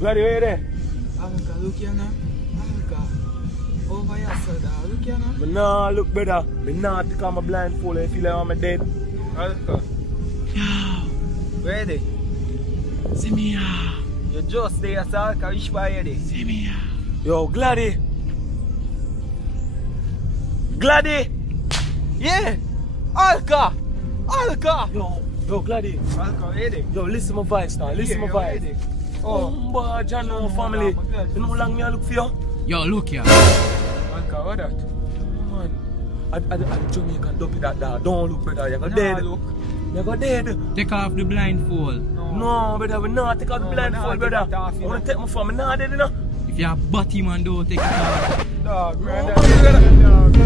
Bloody way there. Alka, look here now. Alka. Over here, sir. Look here now. Me nah look better. Me nah take off my blindfold and feel like I'm dead. Alka. Ready? See me here. You just there, sir. Alka, which way you there? See me here. Yo, Gladdy. Gladdy. Yeah! Alka! Alka! Yo, Gladdy. Alka, ready? Yo, listen my voice now. Listen my Yeah, voice. ready? Oh, boy, John, no family. You know how long me I look for you? Yo, look here. Alka, what that? Man, I Jamaican dopey that dog. Don't look better. You're Nah, dead. look. You're dead. Take off the blindfold. No, brother, we not take out the No, blindfold, nah, brother. take it off, I you want know. to take my phone. I'm not dead, you know. If you're a butty man, don't take it off. Dog, No, brother. brother. Dog.